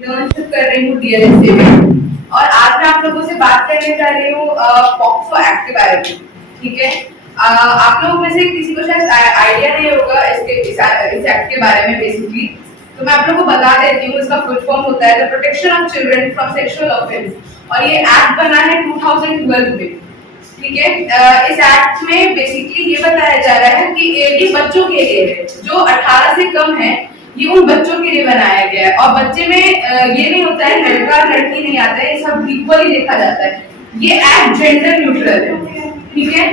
Internship कर रही हूँ डीएलएसए में और आज मैं आप लोगों से बात करने जा रही हूँ पॉक्सो एक्ट के बारे में। ठीक है। आप लोगों में से किसी को शायद आइडिया नहीं होगा इस एक्ट के बारे में बेसिकली, तो मैं आप लोगों को बता देती हूँ। इसका फुल फॉर्म होता है the protection of children from sexual offence और ये एक्ट बना है 2012 में। ठीक है। इस एक्ट में बेसिकली ये बताया जा रहा है कि ये बच्चों के लिए है, जो 18 से कम है, ये उन बच्चों के लिए बनाया गया है। और बच्चे में ये नहीं होता है लड़का लड़की नहीं आता है, ये सब इक्वली देखा जाता है। ये एक्ट जेंडर न्यूट्रल है। ठीक है।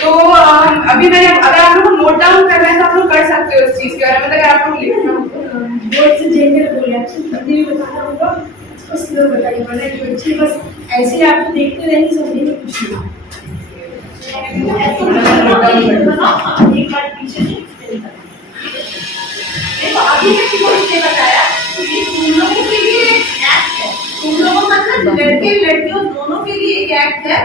तो अभी मैंने, अगर आप लोग को नोट डाउन करना है तो आप लोग कर सकते हो इस चीज के बारे में। अगर आप लोग लिखना हो बोर्ड से जेंडर बोले हिंदी में बताना होगा, उसको स्लो बताइए, वरना जो बच्चे बस ऐसे ही आपको देखते रहेंगे, समझेंगे कुछ नहीं। एक बार पीछे देखो, अभी मैं तुमको बताया कि तुम लोगों के लिए एक एक्ट है। तुम लोगों मतलब लड़के लड़कियों दोनों के लिए एक एक्ट है।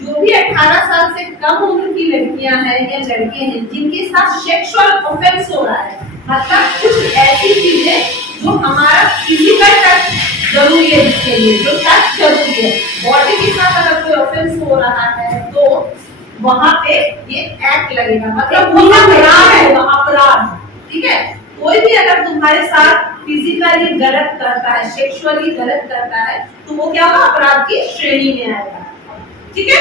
जो भी 18 साल से कम उम्र की लड़कियां हैं या लड़के हैं जिनके साथ सेक्सुअल ऑफेंस हो रहा है, मतलब कुछ ऐसी चीजें जो हमारा फिजिकल टच जरूरी है, इसके लिए जो टच जरूरी है, बॉडी के साथ अगर कोई ऑफेंस हो रहा है तो वहां पे ये एक्ट लगेगा। मतलब वो अपराध है, अपराध। ठीक है। कोई भी अगर तुम्हारे साथ फिजिकली गलत करता है, सेक्सुअली गलत करता है, तो वो क्या होगा, अपराध की श्रेणी में आएगा। ठीक है।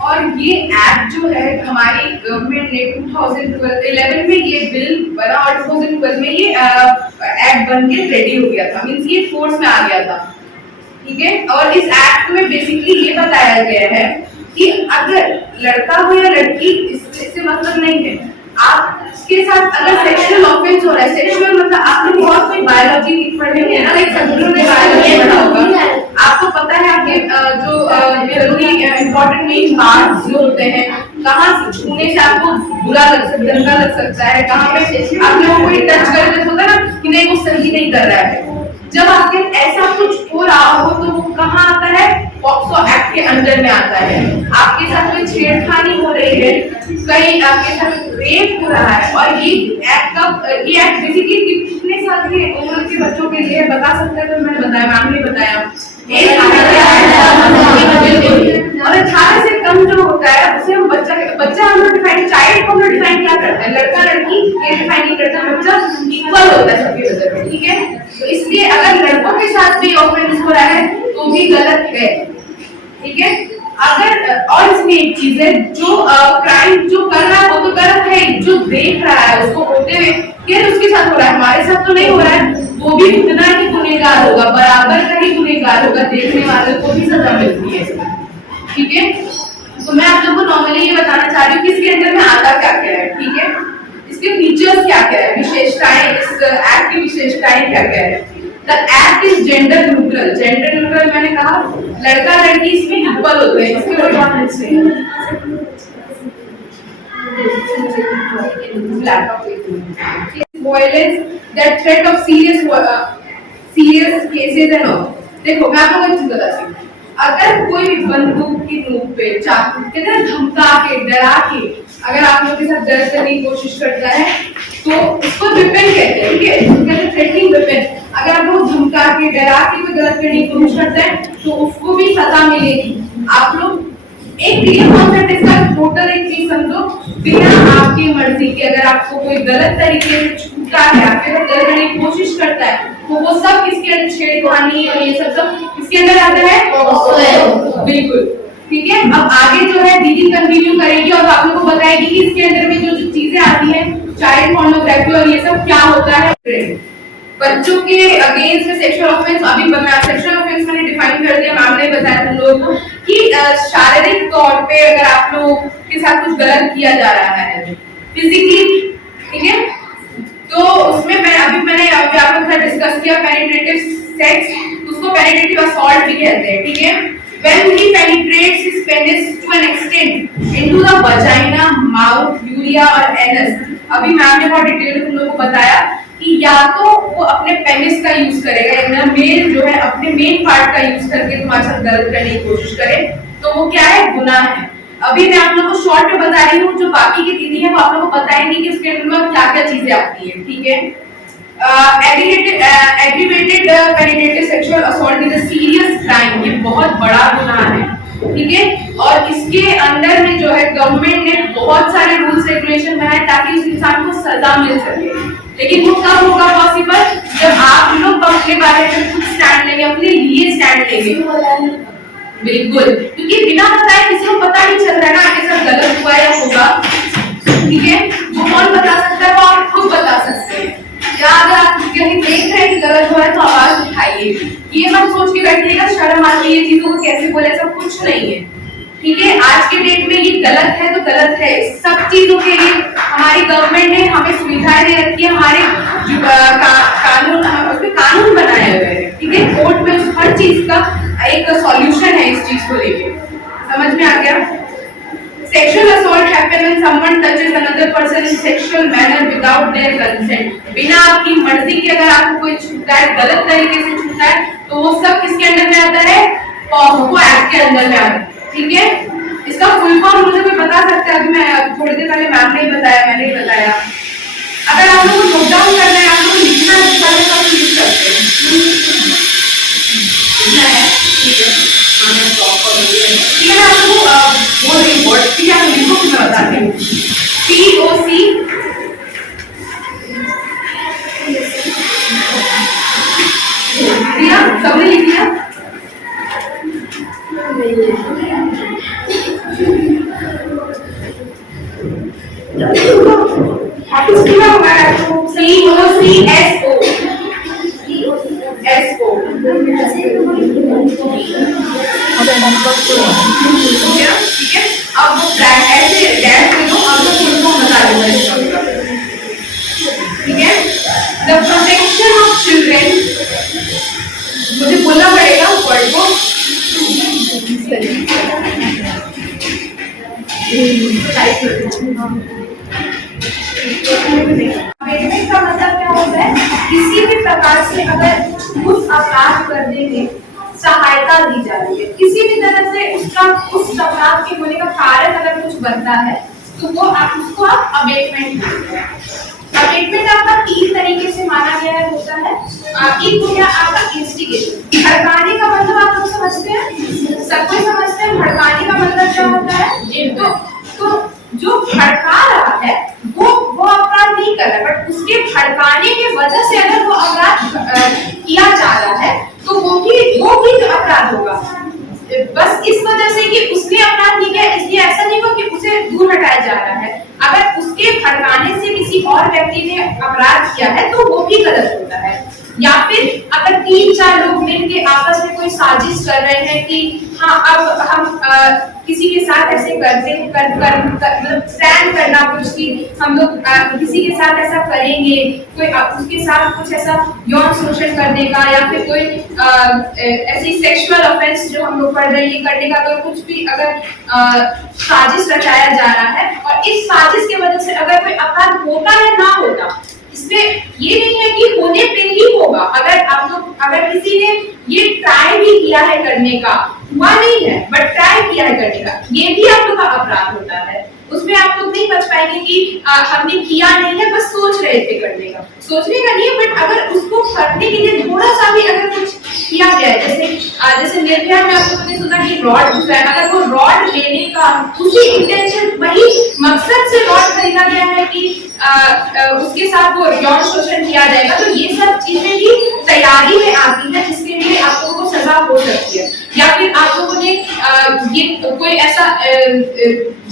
और ये एक्ट जो है हमारी गवर्नमेंट ने 2011 में ये बिल बना और 2012 में ये एक्ट बन के रेडी हो गया था, मींस ये फोर्स में आ गया था। ठीक है। और इस एक्ट में बेसिकली ये बताया गया है कि अगर लड़का हो या लड़की, इससे मतलब नहीं है, आपके साथ अगर सेक्सुअल ऑफेंस हो रहा है, सेक्सुअल मतलब आपने बहुत कोई बायोलॉजी पढ़ेंगे ना, लाइक कंप्यूटर में बायोलॉजी पढ़ा होगा, आपको पता है आपके जो जरूरी इंपॉर्टेंट मेन पार्ट्स जो होते हैं, कहाँ छूने से आपको बुरा लग सकता है, गंदा लग सकता है, कहाँ पे आप लोगों को टच कर देते होगा ना कि नहीं वो सही नहीं कर रहा है। जब आपके ऐसा कुछ हो रहा हो तो वो कहाँ आता है, पॉक्सो एक्ट के अंडर में आता है। आपके साथ कोई छेड़खानी हो रही है, कहीं आपके साथ रेप हो रहा है, और ये एक्ट बेसिकली कितने साल के उम्र के बच्चों के लिए बता सकते हैं? तो मैंने बताया, मैम ने बताया और 18 से कम जो होता है उसे हम बच्चा हम लोग डिफाइन, चाइल्ड को हम लोग डिफाइन क्या करते हैं, लड़का लड़की ये डिफाइन नहीं करता, बच्चा इक्वल होता है सबकी नजर में। ठीक है। तो इसलिए अगर लड़कों के साथ भी ऑफेंस हो रहा है तो भी गलत है। ठीक है। अगर और इसमें एक चीज है, जो क्राइम जो कर रहा है वो तो गलत है, जो देख रहा है उसको होते हुए क्या उसके साथ हो रहा है, हमारे साथ तो नहीं हो रहा है, वो भी उतना ही गुनहगार होगा, बराबर का ही गुनहगार होगा, देखने वाले को भी सजा मिलती है। ठीक है। तो मैं आप लोगों को नॉर्मली ये बताना चाह रही हूँ कि इसके अंदर में आता क्या क्या है। ठीक है। इसके फीचर्स क्या क्या है, विशेषताएं, इस एक्ट की विशेषताएं क्या क्या है। The act is gender neutral. Gender neutral मैंने कहा लड़का लड़की इसमें इक्वल होते हैं, इसके कोई डिफरेंस नहीं। Violence that threat of serious cases and all। देखो मैं आपको एक चीज बताती हूँ, अगर कोई बंदूक की नोक पे चाकू कहते हैं धमका के डरा के अगर आप लोगों के साथ गलत करने की कोशिश करता है तो उसको वेपन कहते हैं। ठीक है। कहते हैं थ्रेटनिंग वेपन। अगर आप लोग धमका के डरा के कोई गलत करने की कोशिश करता है तो उसको भी सजा मिलेगी। आप लोग एक क्लियर कॉन्सेप्ट इसका टोटल एक चीज समझो, बिना आपकी मर्जी के अगर आपको कोई गलत तरीके से छूता है, आपके साथ गलत करने की कोशिश करता है तो वो सब किसके अंदर, छेड़खानी और ये सब किसके अंदर आता है? बिल्कुल। ठीक है। अब आगे जो है दीदी कंटिन्यू करेगी और आप लोगों को बताएगी कि इसके अंदर में जो जो चीजें आती हैं, चाइल्ड पोर्नोग्राफी और ये सब क्या होता है। बच्चों के अगेंस्ट में सेक्सुअल ऑफेंस, अभी सेक्सुअल ऑफेंस मैंने डिफाइन कर दिया, मैम ने बताया तुम लोगों को कि शारीरिक तौर पे अगर आप लोग के साथ कुछ गलत किया जा रहा है फिजिकली। ठीक है। तो उसमें मैंने आप लोग से डिस्कस किया पेनिट्रेटिव सेक्स, उसको पेनिट्रेटिव असॉल्ट भी कहते हैं। ठीक है। When he penetrates his penis to an extent into the vagina, mouth, urethra और anus। अभी मैम ने बहुत डिटेल में तुम लोगों को बताया कि या तो वो अपने पेनिस का यूज करेगा या मेल जो है अपने मेन पार्ट का यूज करके तुम्हारे साथ गलत करने की कोशिश करे तो वो क्या है, गुनाह है। अभी मैं आप लोगों को शॉर्ट में बता रही हूँ, जो बाकी की दीदी है वो आप लोगों को बताएंगी कि उसके अंदर में क्या क्या चीजें आती है। ठीक है। Aggravated penetrative sexual assault is a serious crime, ये बहुत बड़ा गुनाह है, ठीक है। और इसके अंडर में जो है गवर्नमेंट ने बहुत सारे रूल्स रेगुलेशन बनाए ताकि उस इंसान को सजा मिल सके, लेकिन वो कब होगा पॉसिबल, जब आप लोग अपने बारे में खुद स्टैंड लेंगे, अपने लिए स्टैंड लेंगे। बिल्कुल, क्योंकि बिना बताए किसी को पता नहीं चल रहा है ना कि सब गलत हुआ या होगा, ठीक है। वो कौन बता सकता है, वो आप खुद बता सकते हैं। या अगर आप कहीं देख रहे हैं कि गलत हुआ है तो आवाज उठाइए, ये मत सोच के बैठिएगा शर्म आती है ये चीजों को कैसे बोले, सब कुछ नहीं है, ठीक है। आज के डेट में ये गलत है तो गलत है, सब चीजों के लिए हमारी गवर्नमेंट ने हमें सुविधाएं दे रखी है, हमारे कानून उसमें कानून बनाए हुए हैं, ठीक है। कोर्ट में हर चीज का एक सॉल्यूशन है इस चीज को लेके, समझ में आ गया। Sexual assault happen when someone touches another person in sexual manner without their consent. बिना आपकी मर्जी के अगर आपको कोई छूता है, गलत तरीके से छूता है, तो वो सब किसके अंडर में आता है, पॉक्सो एक्ट के अंदर में आता है, ठीक है। इसका फुल फॉर्म मुझे कोई बता सकता है, अभी मैं थोड़ी देर पहले मैम ने बताया, मैंने ही बताया। अगर आप लोगों को नोट डाउन करना है, आप लोग लिखना है, पहले तो आप लिख सकते हैं, लिखना है, ठीक है। ठीक है, आप लोगों को बोल रही वर्ड, ठीक है, आप लिखो, मैं बताती हूँ। POC दिया, सबने लिख दिया। ऑफिस किया हुआ है आपको। COCSO SO ठीक है। अब वो ऐसे डैश में दो, अब तो फुल फॉर्म बता दूंगा इसका, ठीक है। द प्रोटेक्शन ऑफ चिल्ड्रेन, मुझे बोलना पड़ेगा वर्ड को, अमेंडमेंट का मतलब क्या होता है, किसी भी प्रकार से अगर उस अपराध करने में सहायता दी जा रही है, किसी भी तरह से उसका उस अपराध के होने का कारण अगर कुछ बनता है, तो वो आप उसको आप अबेटमेंट बोलते हैं। अबेटमेंट आपका 3 तरीके से माना गया है, होता है। एक हो गया आपका इंस्टिगेशन, भड़काने का मतलब आप लोग समझते हैं, सब कोई समझते हैं भड़काने का मतलब क्या होता है। तो जो भड़का रहा है वो अपराध नहीं कर रहा है, बट उसके भड़काने की वजह से अगर वो अपराध किया जा रहा है तो वो भी अपराध होगा। बस इस वजह से कि उसने अपराध नहीं किया इसलिए ऐसा नहीं हो कि उसे दूर हटाया जा रहा है। अगर उसके भड़काने से किसी और व्यक्ति ने अपराध किया है तो वो भी गलत होता है। या फिर अगर 3-4 लोग मिलकर आपस में कोई साजिश कर रहे हैं कि हाँ अब हम किसी के साथ ऐसे करते मतलब प्लान करना कुछ कि हम लोग किसी के साथ ऐसा करेंगे, कोई उसके साथ कुछ ऐसा यौन शोषण करने का या फिर कोई ऐसी सेक्सुअल ऑफेंस जो हम लोग पढ़ रहे हैं करने का, तो कुछ भी अगर साजिश रचाया जा रहा है और इस साजिश की वजह से अगर कोई अपराध होता या ना होता, इसमें ये नहीं है कि होने पे ही होगा। अगर किसी ने ये ट्राई भी किया है करने का, हुआ नहीं है बट ट्राई किया है करने का, ये भी आप लोग का अपराध होता है। उसमें आप लोग नहीं बच पाएंगे कि हमने किया नहीं है, बस सोच रहे थे करने का। सोचने का नहीं है, बट अगर उसको करने के लिए थोड़ा सा भी अगर कुछ किया गया है, जैसे निर्भया में आप लोगों ने सुना कि रॉड घुसा है, अगर वो रॉड लेने का उसी इंटेंशन, वही मकसद से रॉड खरीदा गया है कि उसके साथ वो यौन शोषण किया जाएगा, तो ये सब चीजें भी तैयारी में आती है जिसके लिए आप लोगों को सजा हो सकती है। या फिर आप लोगों ने ये कोई ऐसा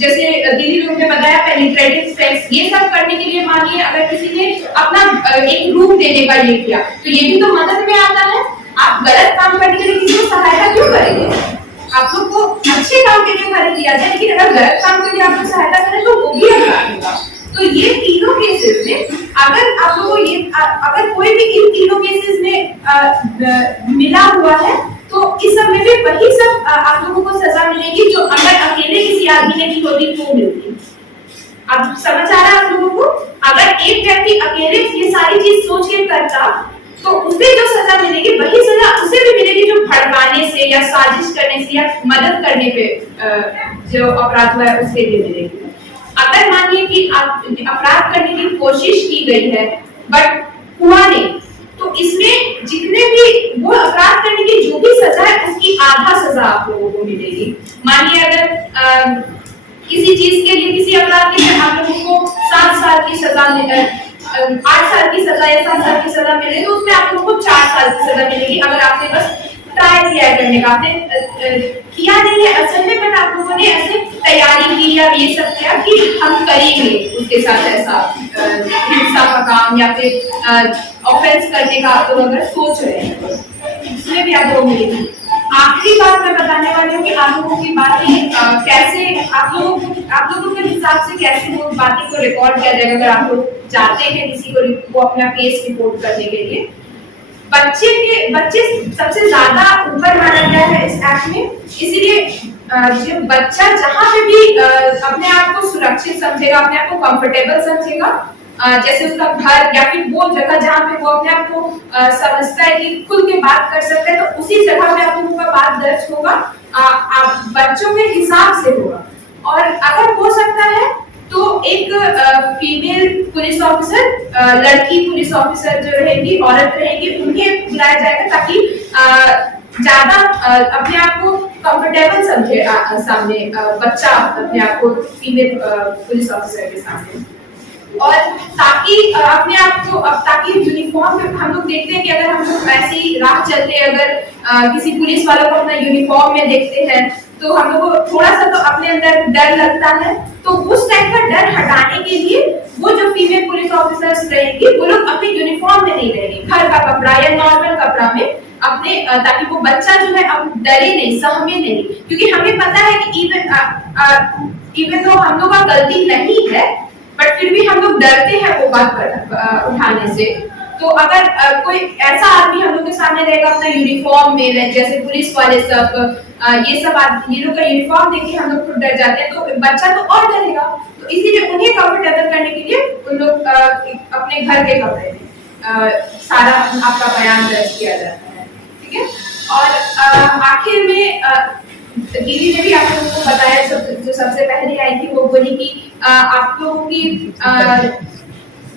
जैसे दीदी लोग ने बताया पेनिट्रेटिव सेक्स, ये सब करने के लिए मानिए अगर किसी ने अपना एक रूप देने का ये किया, तो ये भी तो मदद में आता है। आप गलत काम करने के लिए किसी को सहायता क्यों करेंगे? आप लोग को अच्छे काम के लिए मदद किया जाए, लेकिन अगर गलत काम के लिए आप लोग सहायता करें तो वो भी अपराध होगा। तो ये तीनों केसेस में अगर आप लोगों को ये अगर कोई भी इन तीनों केसेस में मिला हुआ है तो इस सब में भी वही सब आप लोगों को सजा मिलेगी जो अगर अकेले किसी आदमी ने की होती तो मिलती। अब समझ आ रहा है आप लोगों को? अगर एक व्यक्ति अकेले ये सारी चीज सोच के करता तो उसे जो सजा मिलेगी वही सजा उसे भी मिलेगी जो भड़काने से या साजिश करने से या मदद करने पे जो अपराध हुआ है उसके लिए मिलेगी। अगर मानिए कि अपराध करने की कोशिश की गई है बट हुआ नहीं, तो इसमें जितने भी वो अपराध करने की जो भी सजा है उसकी आधा सजा आप लोगों को मिलेगी। मानिए अगर किसी चीज के लिए, किसी अपराध के लिए आप लोगों को 7 साल की सजा 8 साल की सजा या 7 साल की सजा मिले, तो उसमें आप लोगों को 4 साल की सजा मिलेगी अगर आपने बस ट्राई किया करने का, आपने किया नहीं है असल में, बट आप लोगों ने ऐसे तैयारी की या ये सब किया कि हम करेंगे उसके साथ ऐसा हिंसा का काम या फिर ऑफेंस करने का आप लोग अगर सोच रहे हैं तो इसमें भी आप लोग मिलेगी। आखिरी बात मैं बताने वाली हूँ कि आप लोगों की बातें कैसे आप लोगों के हिसाब से कैसे वो बातें को रिकॉर्ड किया जाएगा अगर आप लोग चाहते हैं किसी को वो अपना केस रिपोर्ट करने के लिए। बच्चे सबसे ज्यादा ऊपर माना गया है इस एक्ट में, इसीलिए जो बच्चा जहां पे भी अपने आप को सुरक्षित समझेगा, अपने आप को कंफर्टेबल समझेगा, जैसे उसका घर या फिर वो जगह जहाँ पे वो अपने आप को समझता है कि खुल के बात कर सकता है, तो उसी जगह पे आप लोगों का बात दर्ज होगा, बच्चों के हिसाब से होगा। और अगर हो सकता है तो एक फीमेल पुलिस ऑफिसर, लड़की पुलिस ऑफिसर जो रहेगी, औरत रहेगी, उन्हें बुलाया जाएगा ताकि ज्यादा अपने आप को कंफर्टेबल समझे सामने बच्चा अपने आप को फीमेल पुलिस ऑफिसर के सामने। और ताकि अपने आप को ताकि यूनिफॉर्म में हम लोग देखते हैं कि अगर हम लोग ऐसे ही राह चलते हैं, अगर किसी पुलिस वालों को अपना यूनिफॉर्म में देखते हैं तो हम लोग को थोड़ा सा तो अपने अंदर डर लगता है, तो उस टाइप का डर हटाने के लिए वो जो फीमेल पुलिस ऑफिसर्स रहेंगी वो लोग अपने यूनिफॉर्म में नहीं रहेंगे, घर का कपड़ा या नॉर्मल कपड़ा में अपने, ताकि वो बच्चा जो है अब डरे नहीं, सहमे नहीं, क्योंकि हमें पता है कि इवन तो हम लोग का गलती नहीं है बट फिर भी हम लोग डरते हैं वो बात उठाने से। तो अगर कोई ऐसा आदमी हम लोग के सामने रहेगा अपना यूनिफॉर्म में, जैसे पुलिस वाले सब ये सब ये लोग का यूनिफॉर्म देख के हम लोग खुद डर जाते हैं, तो बच्चा तो और डरेगा, तो इसीलिए उन्हें कंफर्टेबल करने के लिए उन लोग अपने घर के कपड़े में सारा आपका बयान दर्ज किया जाता है, ठीक है। और आखिर में दीदी ने भी आप लोगों को बताया, जो सबसे पहले आई थी वो बोली कि आप लोगों की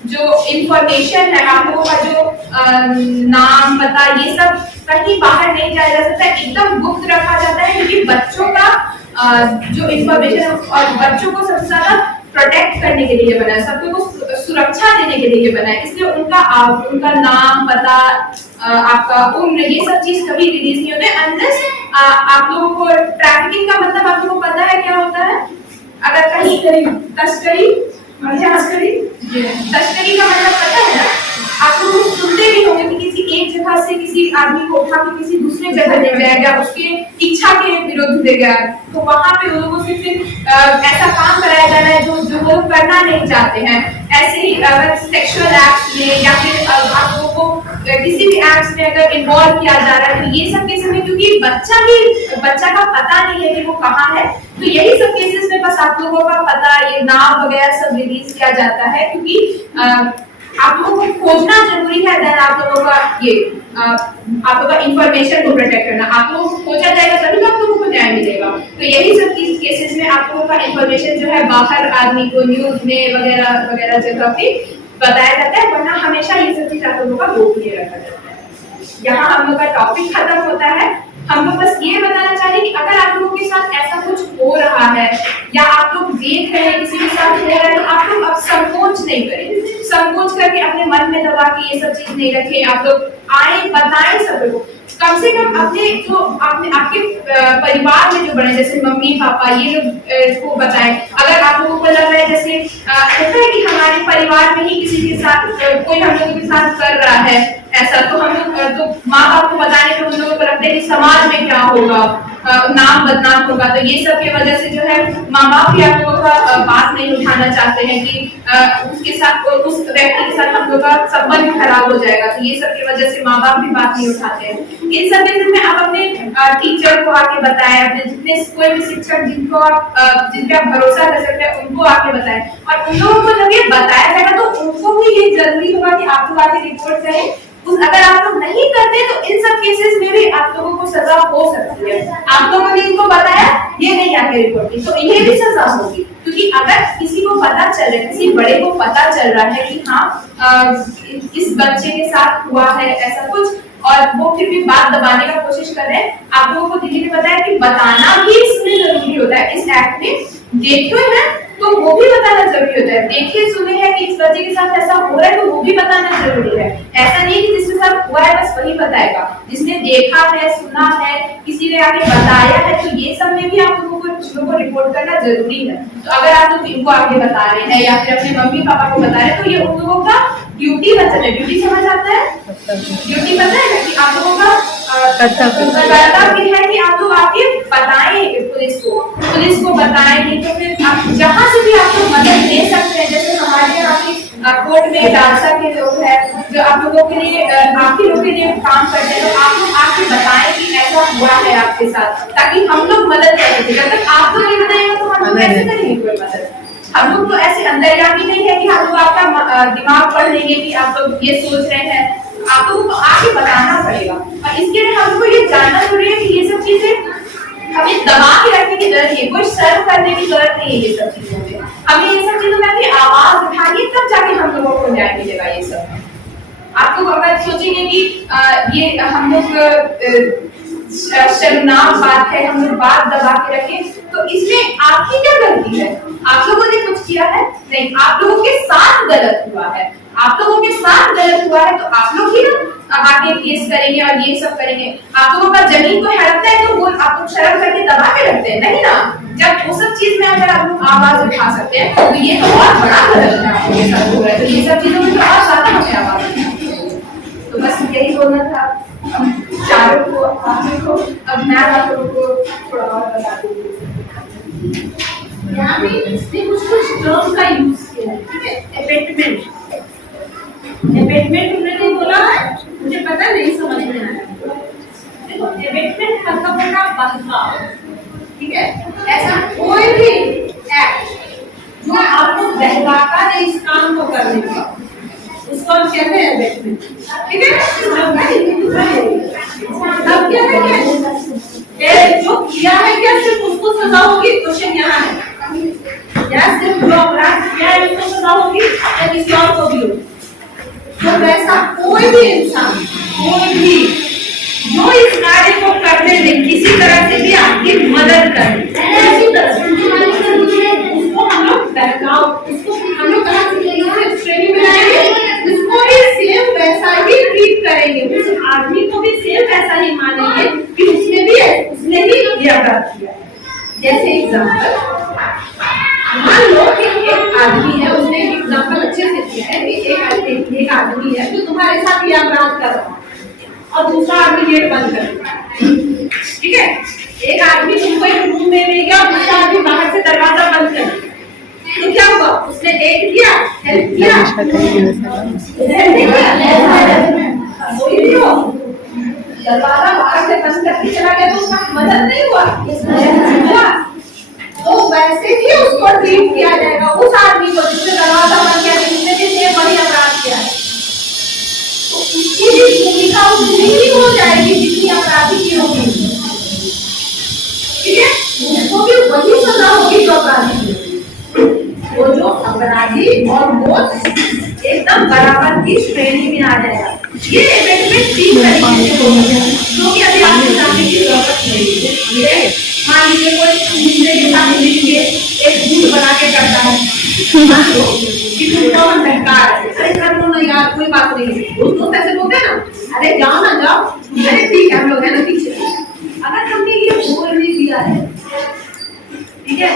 जो इंफॉर्मेशन है, आप लोगों का जो नाम पता ये सब कहीं बाहर नहीं जाया जा सकता, एकदम गुप्त रखा जाता है, क्योंकि बच्चों का जो इंफॉर्मेशन और बच्चों को सबसे ज्यादा प्रोटेक्ट करने के लिए बना है, सबको सुरक्षा देने के लिए बना है, इसलिए उनका नाम पता, आपका उम्र, ये सब चीज कभी रिलीज नहीं होते अनलेस आप लोगों को ट्रैफिकिंग का मतलब आप लोगों को पता है क्या होता है। अगर कहीं तस्करी का मतलब पता है ना, आप लोग सुनते भी होंगे कि किसी एक जगह से किसी आदमी को उठा के किसी दूसरे जगह ले जाया गया, उसके इच्छा के विरुद्ध ले गया, तो वहां पे उन लोगों से फिर ऐसा काम कराया जा रहा है जो वो लोग करना नहीं चाहते हैं। ऐसे ही अगर सेक्सुअल एक्ट्स में या फिर आप लोगों को किसी भी एक्ट्स में अगर इन्वॉल्व किया जा रहा है, तो ये सब केसेस में क्योंकि बच्चा का पता नहीं है कि वो कहाँ है, तो यही सब केसेस में बस आप लोगों का पता, ये नाम वगैरह सब रिलीज किया जाता है, क्योंकि आप लोगों को खोजना जरूरी है, देन आप लोगों का ये आप लोगों का इंफॉर्मेशन को प्रोटेक्ट करना, आप लोगों को खोजा जाएगा तभी तो आप लोगों को न्याय मिलेगा। तो यही सब केसेस में आप लोगों का इंफॉर्मेशन जो है बाहर आदमी को न्यूज में वगैरह वगैरह जगह पे बताया जाता है, वरना हमेशा ये सब चीज आप लोगों का गोपनीय रखा जाता है। यहाँ हम लोग का टॉपिक खत्म होता है। हम लोग बस ये बताना चाह रहे हैं कि अगर आप लोगों के साथ ऐसा कुछ हो रहा है या आप लोग देख रहे हैं किसी के साथ हो रहा है, तो आप लोग अब संकोच नहीं करें, संकोच करके अपने मन में दबा के ये सब चीज नहीं रखें। आप लोग आए, बताएं सब लोग, कम से कम अपने जो आपके परिवार में जो बड़े जैसे मम्मी पापा ये लोग को बताएं। अगर आप लोगों को लग रहा है जैसे होता है कि हमारे परिवार में ही किसी के साथ कोई हम लोगों के साथ कर रहा है ऐसा, तो हम लोग तो माँ बाप को बताने पर उन लोगों को लगता है कि समाज में क्या होगा, नाम बदनाम होगा, तो ये सब की वजह से जो है माँ बाप भी आप लोगों का बात नहीं उठाना चाहते हैं कि उसके साथ उस व्यक्ति के साथ हम लोग का संबंध खराब हो जाएगा, तो ये सब की वजह से माँ बाप भी बात नहीं उठाते हैं। इन सब केसेस में आप अपने टीचर को आके बताएं, अपने जितने कोई भी शिक्षक जिन पे आप भरोसा कर सकते हैं उनको आके बताएं, और उन लोगों को जब ये बताया जाएगा तो उनको भी ये जरूरी होगा कि आप लोग आके रिपोर्ट करें। अगर आप लोग नहीं करते तो इन सब केसेस में भी आप लोगों को सजा हो सकती है। आप लोगों ने इनको बताया, ये नहीं आके रिपोर्ट की, तो इन्हें भी सजा होगी। क्योंकि अगर किसी को पता चल रहा है, किसी बड़े को पता चल रहा है कि हाँ इस बच्चे के साथ हुआ है ऐसा कुछ, और वो फिर भी बात दबाने का कोशिश कर रहे हैं, आप लोगों को दीदी ने बताया कि बताना भी इसमें जरूरी होता है। इस एक्ट में देखे हैं तो वो भी बताना जरूरी होता है, देखे सुने हैं कि इस बच्चे के साथ ऐसा हो रहा है तो वो भी बताना जरूरी है। ऐसा नहीं कि जिसके साथ हुआ है बस वही बताएगा, जिसने देखा है, सुना है, किसी ने आगे बताया है, तो ये सब में भी आप लोगों को रिपोर्ट करना जरूरी है। तो अगर आप लोग इनको आगे बता रहे हैं या फिर अपने मम्मी पापा को बता रहे हैं तो ये उन लोगों का ड्यूटी बनता है। ड्यूटी समझ आता है? ड्यूटी पता है कि आप लोगों का कर्तव्य है कि आप लोग आके बताएं पुलिस को बताएं। नहीं तो फिर आप जहां से भी आप लोग मदद ले सकते हैं, जैसे हमारे यहाँ की कोर्ट में डालसा के लोग हैं जो आप लोगों के लिए आपके लोगों के लिए काम करते हैं, तो आप लोग आके बताएं कि ऐसा हुआ है आपके साथ, ताकि हम लोग मदद कर सकें। जब तक आप लोग नहीं बताएंगे तो हम लोग कैसे करेंगे कोई मदद? हम लोग तो ऐसे अंतर्यामी नहीं है कि हम लोग आपका दिमाग पढ़ लेंगे कि आप लोग ये सोच रहे हैं। आप लोगों को आगे बताना पड़ेगा, और इसके लिए हमको ये जानना जरूरी है कि ये सब चीजें हमें दबा के रखने की जरूरत नहीं है, कोई शर्म करने की जरूरत नहीं है। ये सब चीजों में हमें ये सब चीजों में अपनी आवाज उठाइए, तब जाके हम लोगों को न्याय मिलेगा। ये सब आप लोग अगर सोचेंगे कि ये हम लोग शर्मनाक बात है, हम लोग बात दबा के रखें, तो इसमें आपकी क्या गलती है? आप लोगों ने कुछ किया है? नहीं, आप लोगों के साथ गलत हुआ है। आप लोगों के साथ गलत हुआ है तो आप लोग ही ना आगे केस करेंगे और ये सब करेंगे। आप लोगों का जमीन को हड़पता है तो वो आप लोग शर्म करके दबा के रखते हैं, नहीं ना? जब वो सब चीज में अगर आप लोग आवाज उठा सकते हैं तो ये तो और बड़ा गलत है आपके साथ हो रहा है, तो ये सब चीजों में तो और ज्यादा हमें आवाज उठानी चाहिए। तो बस यही बोलना था चारों को, आप को। अब मैं आप लोगों को थोड़ा और बता दूंगी। यहाँ पे इसने कुछ टर्म का यूज किया है, ठीक है? अबेटमेंट उन्होंने बोला है, मुझे पता नहीं समझ में आया। देखो अबेटमेंट मतलब होगा बहकाव, ठीक है? ऐसा कोई भी एक्ट जो आपको बहकाता है इस काम को करने का, उसको हम कहते हैं अबेटमेंट, ठीक है? अब क्या है जो किया है क्या सिर्फ उसको सजा होगी? क्वेश्चन यहाँ है, या सिर्फ जो अपराध किया है उसको सजा होगी या किसी और को भी होगी? तो वैसा कोई भी इंसान, कोई भी जो इस कार्य को करने में किसी तरह से भी आपकी मदद करे, किसी तरह से उसको हम लोग बहकाव, उसको हम लोग कहाँ से श्रेणी में लाएंगे? उसको भी सेम वैसा ही ट्रीट करेंगे, उस आदमी को भी सेम वैसा ही मानेंगे कि उसने भी ये अपराध किया। जैसे एग्जाम्पल, मान लो कि एक आदमी है, उसने एग्जाम्पल अच्छे से दिया है कि एक आदमी है जो तुम्हारे साथ ये अपराध कर रहा है और दूसरा आदमी गेट बंद कर रहा है, ठीक है? एक आदमी तुमको एक रूम में ले गया और दूसरा आदमी बाहर से दरवाजा बंद कर दिया, तो क्या हुआ? उसने एड किया, हेल्प किया, कोई भी हो, दरवाजा बाहर से बंद करके चला गया तो उसका मदद नहीं हुआ। तो वैसे ही उसको ट्रीट किया जाएगा, उस आदमी को जिसने दरवाजा बंद किया, जिसने भी ये बड़ी अपराध किया है, तो उसकी भी भूमिका उतनी ही हो जाएगी जितनी अपराधी की होगी, ठीक है? उसको भी वही सजा होगी जो अपराधी की। वो जो अपराधी और वो एकदम बराबर की श्रेणी में आ जाएगा। ये अमेंडमेंट 3 तरीके से होगी जो कि अभी आपको जानने की जरूरत नहीं है। मान लीजिए कोई दूसरे के साथ मिलके एक झूठ बना के करता है कि तुमको हम बहकार है, अरे कर लो ना यार, कोई बात नहीं, दोस्त ऐसे बोलते हैं ना, अरे जाओ ना जाओ, अरे ठीक है हम लोग है ना पीछे। अगर हमने ये बोल नहीं दिया है, ठीक है,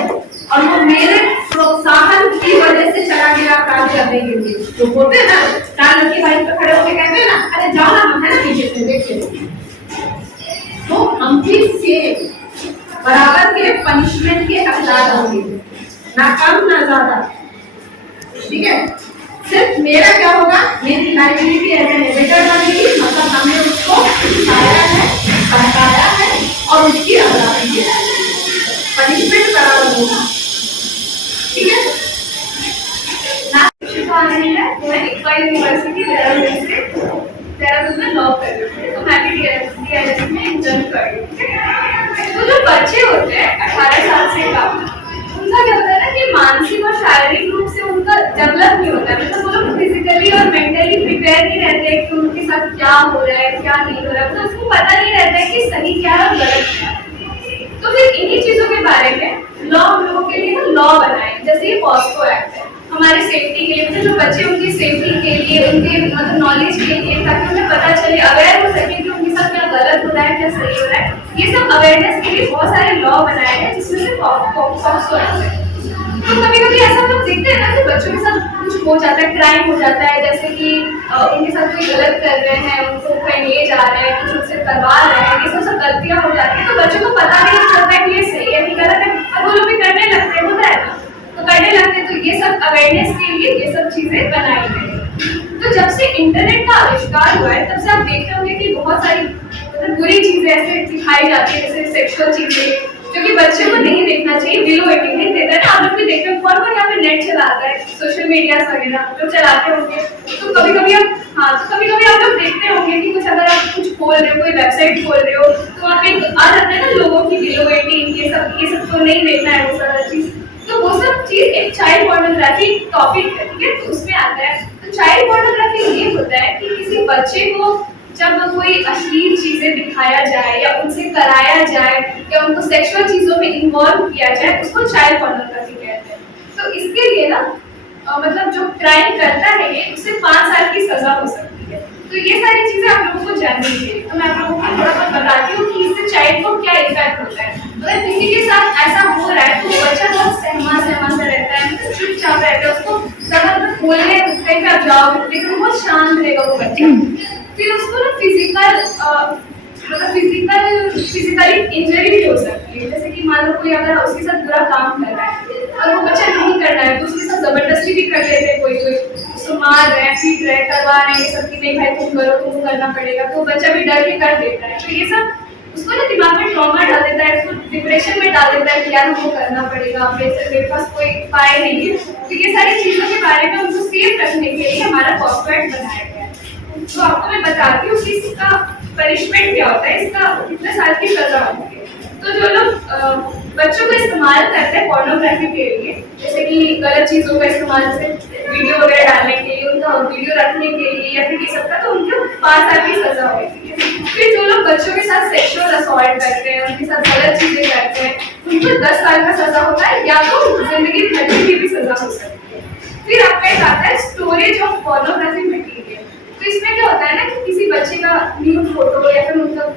और वो मेरे प्रोत्साहन की वजह से चला गया अपराध करने के लिए, तो बोलते हैं ना, 4 लड़के बाइक पे खड़े होकर कहते हैं ना, अरे जाओ ना, हम है ना पीछे से देखिए, तो हम भी सेम बराबर के पनिशमेंट के हकदार होंगे, ना कम ना ज्यादा, ठीक है? सिर्फ मेरा क्या होगा, मेरी लाइबिलिटी एज एन एडिटर बनेगी, मतलब हमने उसको उठाया है, भड़काया है और उसकी अपराधी किया है, पनिशमेंट बराबर होगा, ठीक है? मैं इक्फा यूनिवर्सिटी देहरादून में लॉ कर रही हूँ, तो मैं भी DLS में इंटर्न कर रही हूँ। तो जो बच्चे होते हैं 18 साल से कम, उनका क्या होता है ना कि मानसिक और शारीरिक रूप से उनका डेवलप नहीं होता है, मतलब वो लोग फिजिकली और मेंटली प्रिपेयर नहीं रहते हैं कि उनके साथ क्या हो रहा है क्या नहीं हो रहा है, तो उसको पता नहीं रहता है कि सही क्या है और गलत क्या है। तो फिर इन्हीं चीजों के बारे में लॉ हम लोगों के लिए ना लॉ बनाए, जैसे ये पॉस्को एक्ट है हमारे सेफ्टी के लिए, मतलब जो बच्चे उनकी सेफ्टी के लिए उनके मतलब नॉलेज के लिए, ताकि उन्हें पता चले अवेयर हो सके कि उनके साथ क्या गलत हो रहा है क्या सही हो रहा है, ये सब अवेयरनेस के लिए बहुत सारे लॉ बनाए हैं जिसमें से पॉस्को एक्ट है। तो कभी कभी ऐसा हम लोग देखते हैं ना कि बच्चों के साथ कुछ हो जाता है, क्राइम हो जाता है, जैसे कि उनके साथ कोई गलत कर रहे हैं, उनको कहीं ले जा रहे हैं, कुछ उनसे करवा रहे हैं, ये सब गलतियां हो जाती है, तो बच्चों को पता नहीं चलता है कि ये सही है कि गलत है, और वो लोग भी करने लगते हैं, होता है ना, तो करने लगते हैं। तो ये सब अवेयरनेस के लिए ये सब चीजें बनाई गई हैं। तो जब से इंटरनेट का आविष्कार हुआ है तब से आप देखते होंगे कि बहुत सारी मतलब बुरी चीजें ऐसे दिखाई जाती है, जैसे सेक्सुअल चीजें जो कि बच्चों को नहीं देखना चाहिए, बिलो 18 नहीं देता है ना। आप लोग भी देखते हो कौन कौन यहाँ पे नेट चलाता है, सोशल मीडिया वगैरह जो चलाते होंगे, तो कभी कभी आप लोग देखते होंगे कि कुछ अगर आप कुछ खोल रहे हो, कोई वेबसाइट खोल रहे हो, तो वहाँ पे आ जाता है ना लोगों की बिलो 18 ये सब तो नहीं देखना है, वो सारा चीज, तो वो सब चीज एक चाइल्ड पोर्नोग्राफी टॉपिक है, ठीक है, तो उसमें आता है। तो चाइल्ड पोर्नोग्राफी ये होता है कि किसी बच्चे को जब कोई अश्लील चीजें दिखाया जाए या उनसे कराया जाए या उनको सेक्सुअल चीजों में इन्वॉल्व किया जाए, उसको चाइल्ड पोर्नोग्राफी कहते हैं। तो इसके लिए ना मतलब जो क्राइम करता है ये, उसे 5 साल की सजा हो सकती है। तो ये सारी चीजें आप लोगों को जाननी चाहिए। तो मैं आप लोगों को थोड़ा बहुत बताती हूँ कि इससे चाइल्ड को क्या इफेक्ट होता है। अगर किसी के साथ ऐसा हो रहा है तो बच्चा बहुत सहमा सा रहता है, मतलब चुपचाप रहता है, उसको ज्यादा मतलब बोलने कहीं पे आप जाओगे लेकिन वो बहुत शांत रहेगा वो बच्चा। फिर उसको ना फिजिकली इंजरी भी हो सकती है, जैसे कि मान लो कोई अगर उसके साथ बुरा काम कर रहा है और वो बच्चा नहीं करना है, तो उसके साथ जबरदस्ती भी कर लेते हैं, कोई उसको मार रहे हैं, पीट रहे हैं, करवा रहे हैं ये सब कि नहीं भाई तुम करो, तुमको करना पड़ेगा, तो बच्चा भी डर के कर देता है। तो ये सब उसको ना दिमाग में ट्रॉमा डाल देता है, उसको डिप्रेशन में डाल देता है कि यार हमको करना पड़ेगा, मेरे पास कोई उपाय नहीं है। तो ये सारी चीजों के बारे में उनको सेफ रखने के लिए हमारा पॉस्को एक्ट बनाया गया है। तो आपको मैं बताती हूँ कि इसका पनिशमेंट क्या होता है, इसका कितने साल की सजा होती है। तो जो लोग बच्चों को इस्तेमाल करते हैं पोर्नोग्राफी के लिए, जैसे कि गलत चीजों का इस्तेमाल, जैसे वीडियो वगैरह डालने के लिए, उनका वीडियो रखने के लिए या फिर ये सब का, तो उनको 5 साल की सजा होती है। फिर जो लोग बच्चों के साथ सेक्सुअल असॉल्ट करते हैं, उनके साथ गलत चीजें करते हैं, उनको 10 साल का सजा होता है या तो जिंदगी भर की भी सजा हो सकती है। फिर आपका एक आता है स्टोरेज ऑफ पोर्नोग्राफी मटेरियल। तो इसमें क्या होता है ना कि किसी बच्चे का न्यूड फोटो या फिर मतलब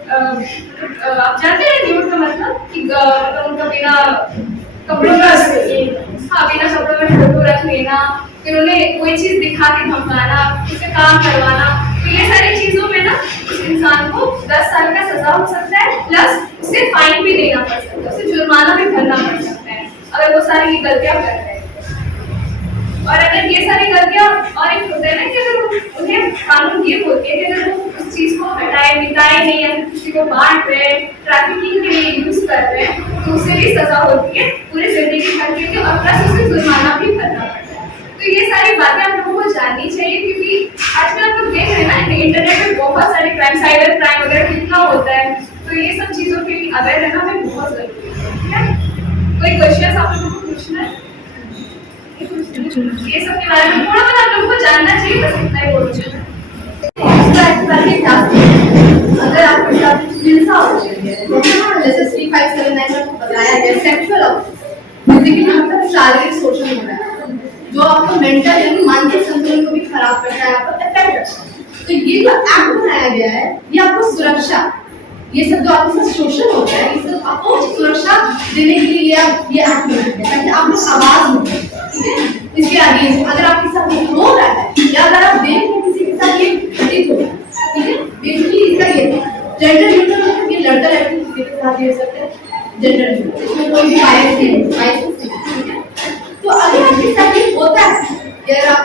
आप जानते हैं न्यूड का मतलब कि उनका बिना कपड़ों का, हाँ बिना कपड़ों में फोटो रख लेना, फिर उन्हें कोई चीज दिखा के धमकाना, उससे काम करवाना, तो ये सारी चीजों में ना उस इंसान को 10 साल का सजा हो सकता है, प्लस उसे फाइन भी देना पड़ सकता है, उसे जुर्माना भी भरना पड़ सकता है अगर वो सारी गलतियां कर रहे हैं। और अगर ये सारी गलतियां, और एक होता है ना कि अगर उन्हें कानून ये बोलते हैं कि अगर वो उस चीज को हटाए मिटाए नहीं या फिर किसी को बांट रहे हैं, ट्रैफिकिंग के लिए यूज कर रहे हैं, तो उसे भी सजा होती है पूरे जिंदगी भर के लिए, और प्लस उसे जुर्माना भी भरना पड़ता है। तो ये सारी बातें आप लोगों को जाननी चाहिए, क्योंकि आजकल आप लोग देख रहे हैं ना इंटरनेट पे बहुत सारे क्राइम, साइबर क्राइम वगैरह कितना होता है, तो ये सब चीजों के लिए अवेयर रहना हमें बहुत जरूरी है। कोई क्वेश्चन आप लोगों को पूछना है? ये सब के बारे में थोड़ा बहुत आप लोगों को जानना चाहिए, बस इतना ही बोलूँगा। अगर आपके साथ हिंसा हो रही है, जैसे 3579 में बताया गया सेक्सुअल फिजिकली मतलब शारीरिक शोषण हो रहा है, जो आपको मेंटल यानी मानसिक संतुलन को भी खराब करता है, आपको इफेक्ट करता है। तो ये जो एक्ट बनाया गया है, ये आपको सुरक्षा, ये सब जो आपके साथ शोषण होता है, ये सब आपको सुरक्षा देने के लिए ये एक्ट बनाया गया है, ताकि आप लोग आवाज उठाएं, ठीक है? इसके आगे अगर आपके साथ हो रहा है या अगर आप देख रहे किसी के साथ ये घटित हो रहा है, ठीक है, बेसिकली इसका ये जेंडर न्यूट्रल मतलब ये लड़का लड़की किसी के साथ ये सकते हैं, जेंडर न्यूट्रल, इसमें कोई भी बायस नहीं, ठीक है? तो अगर आपके साथ ये होता है, अगर आप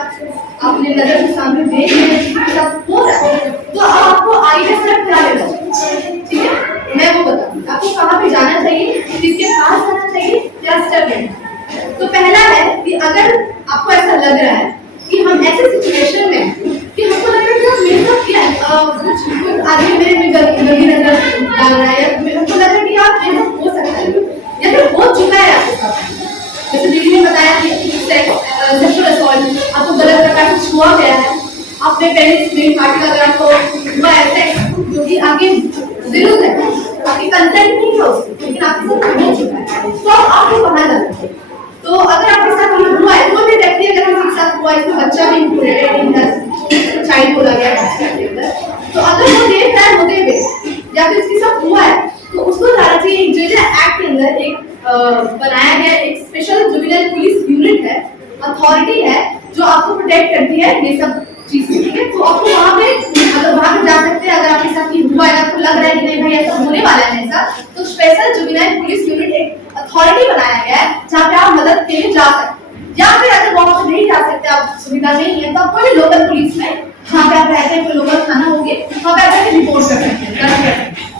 अपने नजर के सामने देख रहे हैं किसी के साथ हो रहा है, तो आपको आईने से क्या लेना चाहिए, ठीक है? मैं वो बताऊंगी आपको कहाँ पे जाना चाहिए, किसके पास जाना चाहिए, क्या स्टेप लेना है। तो पहला है कि अगर आपको ऐसा लग रहा है कि हम ऐसे सिचुएशन में कि हमको लग रहा है कि मेरे साथ क्या कुछ आदमी मेरे में गलती नजर डाल रहा है, या हमको लग रहा है कि आप मेरे साथ हो सकता है या फिर हो चुका है आपके साथ, जैसे दीदी ने बताया हुआ गया है, अपने पेरेंट्स में पार्टी अगर आपको हुआ है जो कि आपके विरुद्ध है, आपकी कंसेंट नहीं है उसकी, लेकिन आपके साथ हो चुका है, तो आपको बाहर जाना चाहिए। तो अगर आपके साथ हुआ है, कोई भी व्यक्ति अगर किसी के साथ हुआ है, इसमें बच्चा भी इंक्लूडेड है, इन द चाइल्ड बोला गया है, तो अगर वो देख रहा है होते हुए या फिर इसके साथ हुआ है, तो उसको जाना चाहिए। एक जुवेनाइल एक्ट के अंदर एक बनाया गया एक स्पेशल जुवेनाइल पुलिस यूनिट है, अथॉरिटी है, जो आपको प्रोटेक्ट करती है ये सब चीज, ठीक है। तो आपको वहाँ पे अगर वहाँ पे जा सकते हैं, अगर आपके साथ ये हुआ है, आपको लग रहा है कि नहीं भाई ऐसा होने वाला है ऐसा, तो स्पेशल जुवेनाइल पुलिस यूनिट एक अथॉरिटी बनाया गया है जहाँ पे आप मदद के लिए जा सकते हैं। या फिर अगर वहाँ पे नहीं जा सकते, आप सुविधा नहीं है, तो आप कोई भी लोकल पुलिस में जहाँ पे आप रहते हैं, कोई लोकल थाना होगी, वहाँ पे आप रिपोर्ट कर सकते हैं।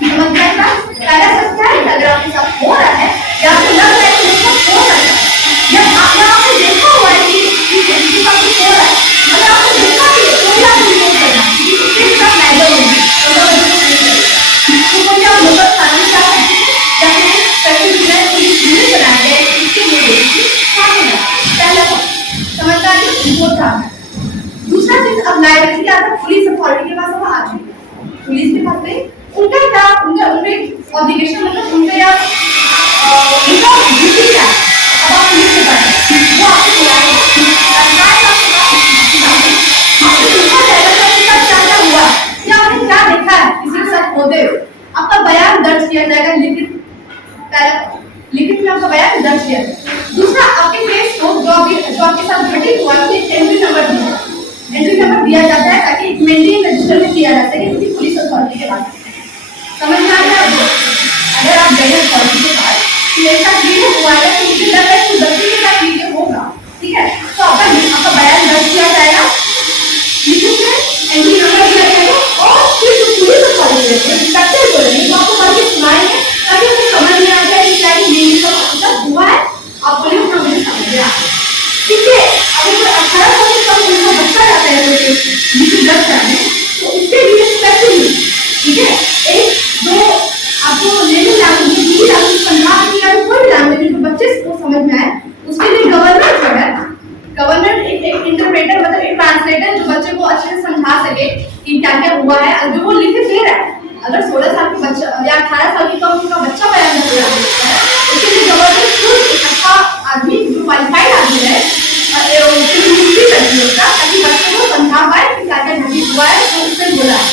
समझ में आया? पहला सब क्या है, अगर आपके साथ हो रहा है या आपको लग रहा है कि मेरे साथ हो रहा है, या आपने देखा हुआ है कि किसी का कुछ हो रहा है, अगर आपने देखा भी है तो भी आप रिपोर्ट करना, क्योंकि उसके साथ मैटर होगी, तो कोई आप लोकल थाने में जा सकते हैं, या फिर एक स्पेशल जुवेनाइल पुलिस यूनिट बनाया गया है, इसके लिए पहला समझ में आया, रिपोर्ट करना। दूसरा चीज, अब लाइब्रेरी क्या था, पुलिस अथॉरिटी के पास अब आ चुकी है, पुलिस के पास में उनका क्या, उनके ऑब्लिगेशन, मतलब उनका या उनका ड्यूटी क्या है, अब आप पुलिस के पास वो आपको बुलाएंगे, सरकार आपके पास आपसे पूछा जाएगा कि आपके साथ क्या क्या हुआ है, या आपने क्या देखा है किसी के साथ होते हुए, आपका बयान दर्ज किया जाएगा, लिखित में आपका बयान दर्ज किया जाएगा। दूसरा, आपके केस को जो आपके साथ घटित हुआ है, एंट्री नंबर दिया जाता है, ताकि मेंटेन रजिस्टर में किया जा सके, क्योंकि पुलिस अथॉरिटी के पास समझ में आ गया आपको। अगर आप गए अथॉरिटी के पास कि मेरे साथ ये हुआ है, तो मुझे लग रहा है कि बच्चे के साथ ये होगा, ठीक है, तो आपका बयान दर्ज किया जाएगा, लिखित में एंट्री नंबर दिया जाएगा, और फिर जो पुलिस अथॉरिटी है इंस्पेक्टर बोलेंगे, वो आपको पढ़ के सुनाएंगे, ताकि आपको समझ में आ जाए कि क्या ये सब हुआ है, आप बोले उतना मुझे समझ में आ गया, ठीक है। अगर 18 साल से कम उम्र का बच्चा जाता है लिखित दर्ज कराने, तो उसके लिए स्पेशली, ठीक है, एक जो आपको level language Hindi language Punjab की या कोई भी लैंग्वेज जो बच्चे को समझ में आए, उसके लिए गवर्नर जो है, गवर्नर एक इंटरप्रेटर, मतलब एक ट्रांसलेटर, जो बच्चे को अच्छे से समझा सके कि क्या क्या हुआ है, जो वो लिखित दे रहा है। अगर 16 साल के बच्चा या 18 साल की कम का बच्चा बयान दे रहा है, उसके लिए गवर्नर खुद एक अच्छा आदमी, जो क्वालिफाइड आदमी है, ताकि बच्चे को समझा पाए कि क्या क्या घटित हुआ है, तो उसने बोला है,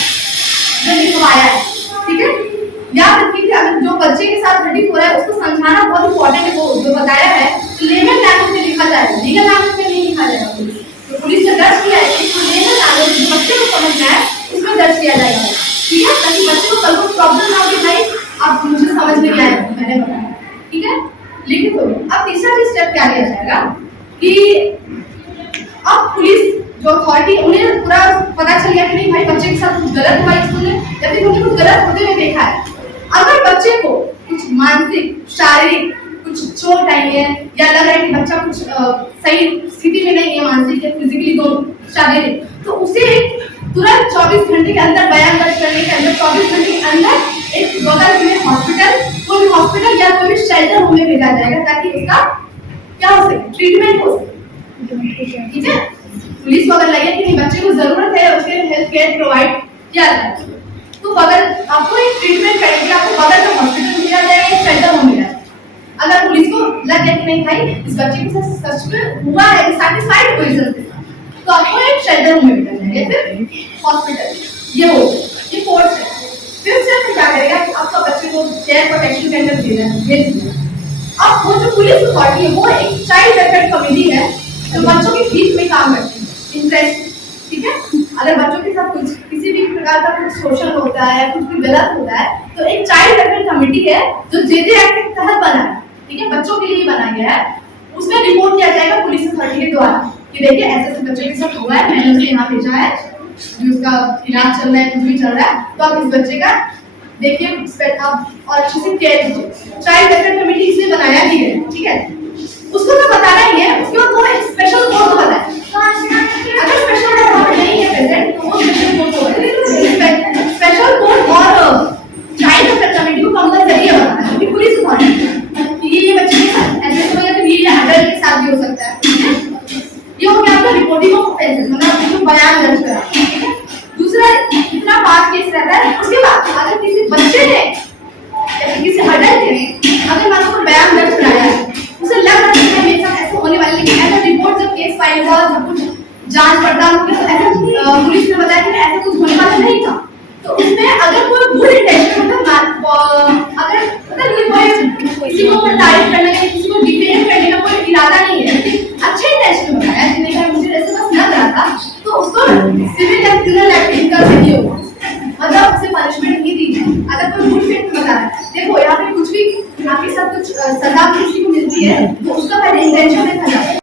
जो लिखवाया है, ठीक है। याद रखिए कि अगर जो बच्चे के साथ घटित हो रहा है उसको समझाना बहुत इंपॉर्टेंट है, वो जो बताया है, तो लेवल लैंग्वेज में लिखा जाएगा, लीगल लैंग्वेज में नहीं लिखा जाएगा। तो पुलिस ने दर्ज किया है, इसको लेवल लैंग्वेज जो बच्चे को समझ में आए उसमें दर्ज किया जाएगा, ठीक है, ताकि बच्चे को कल को प्रॉब्लम ना हो कि भाई आप मुझे समझ में नहीं आया, मैंने बताया, ठीक है, लिखित हो गया। अब तीसरा स्टेप क्या लिया जाएगा कि अब पुलिस जो अथॉरिटी, उन्हें पूरा पता चल गया कि नहीं भाई बच्चे के साथ कुछ गलत हुआ है स्कूल में, या फिर उन्हें कुछ गलत होते हुए देखा है। अगर बच्चे को कुछ मानसिक शारीरिक कुछ चोट आई है, या लग रहा है कि बच्चा कुछ सही स्थिति में नहीं है, मानसिक या फिजिकली दोनों शारीरिक, तो उसे तुरंत 24 घंटे के अंदर बयान दर्ज करने के अंदर 24 घंटे के अंदर एक बगल में हॉस्पिटल, कोई भी हॉस्पिटल या कोई भी शेल्टर होम में भेजा जाएगा, ताकि उसका क्या हो सके, ट्रीटमेंट हो सके, ठीक है। पुलिस को अगर लगे कि नहीं बच्चे को जरूरत है, उसके हेल्थ केयर प्रोवाइड किया जाए, तो बगल आपको एक ट्रीटमेंट करेंगे, आपको बगल में हॉस्पिटल मिला जाएगा, एक शेल्टर होम मिला जाएगा। अगर पुलिस को लग गया कि नहीं भाई इस बच्चे के साथ सच में हुआ है, सैटिस्फाइड हुई के साथ, तो आपको एक शेल्टर होम में भेजा जाएगा, फिर हॉस्पिटल, ये हो ये फोर्थ स्टेप। फिफ्थ स्टेप क्या करेगा कि आपका बच्चे को केयर प्रोटेक्शन के अंदर भेज दिया। अब वो जो पुलिस अथॉरिटी है, वो एक चाइल्ड वेलफेयर कमेटी है, जो बच्चों के हित में काम करती है, इंटरेस्ट, ठीक है। अगर बच्चों के साथ कुछ किसी भी प्रकार का कुछ शोषण होता है, कुछ भी गलत होता है, तो एक चाइल्ड वेलफेयर कमेटी है जो जेजे एक्ट के तहत बना है, ठीक है, बच्चों के लिए बनाया गया है। उसमें रिपोर्ट किया जाएगा पुलिस अथॉरिटी के द्वारा कि देखिए ऐसे बच्चे के साथ हुआ है, मैंने उसे यहाँ भेजा है, जो उसका इलाज चल रहा है, कुछ भी चल रहा है, तो आप इस बच्चे का देखिए आप और अच्छे से केयर कीजिए। चाइल्ड वेलफेयर कमेटी इसलिए बनाया भी है, ठीक है, उसको तो बताना ही है। उसके बाद वो एक स्पेशल कोड को बताए, अगर स्पेशल कोड नहीं है प्रेजेंट, तो वो स्पेशल कोड को बताए, स्पेशल कोड और चाइल्ड वेलफेयर कमेटी को कंपलसरी है बताना, क्योंकि पुलिस अथॉरिटी ये बच्चे के साथ ऐसे हो या फिर ये अडल्ट के साथ भी हो सकता है, ये हो गया आपका रिपोर्टिंग ऑफ ऑफेंसेस, मतलब जांच पड़ताल हो गया, तो ऐसा पुलिस ने बताया कि ऐसा कुछ होने वाला नहीं था। तो उसमें अगर कोई गुड इंटेंशन अगर ये कोई किसी को प्रताड़ित करने का, किसी को डिफेम करने का कोई इरादा नहीं है, अच्छे इंटेंशन में बताया कि नहीं मुझे ऐसे बस लग रहा था, तो उसको सिविल या क्रिमिनल एक्ट का सही होगा, मतलब उसे पनिशमेंट ही दी जाए। अगर कोई गुड फेथ बता रहा है, देखो यहाँ पे कुछ भी आपके साथ कुछ सजा किसी को मिलती है तो उसका पहले इंटेंशन देखा जाता है।